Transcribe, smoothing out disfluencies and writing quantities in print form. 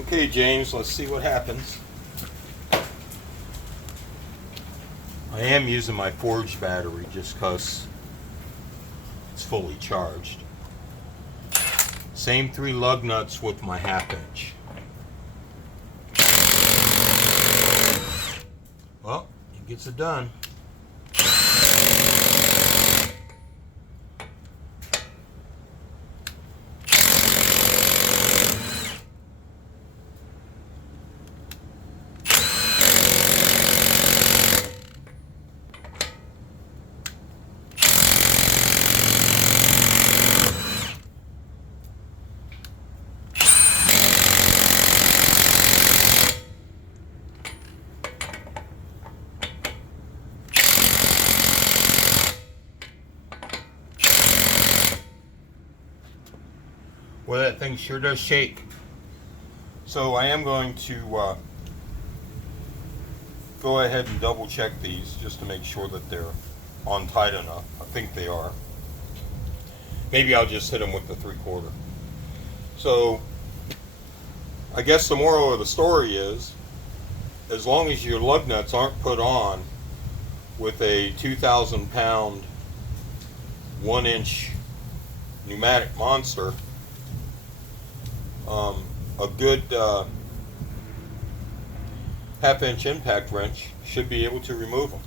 Okay, James, let's see what happens. I am using my forged battery just because it's fully charged. Same 3 lug nuts with my 1/2 inch. Well, it gets it done. Well, that thing sure does shake. So I am going to go ahead and double check these just to make sure that they're on tight enough. I think they are. Maybe I'll just hit them with the 3/4. So I guess the moral of the story is, as long as your lug nuts aren't put on with a 2,000 pound 1 inch pneumatic monster, a good 1/2 inch impact wrench should be able to remove them.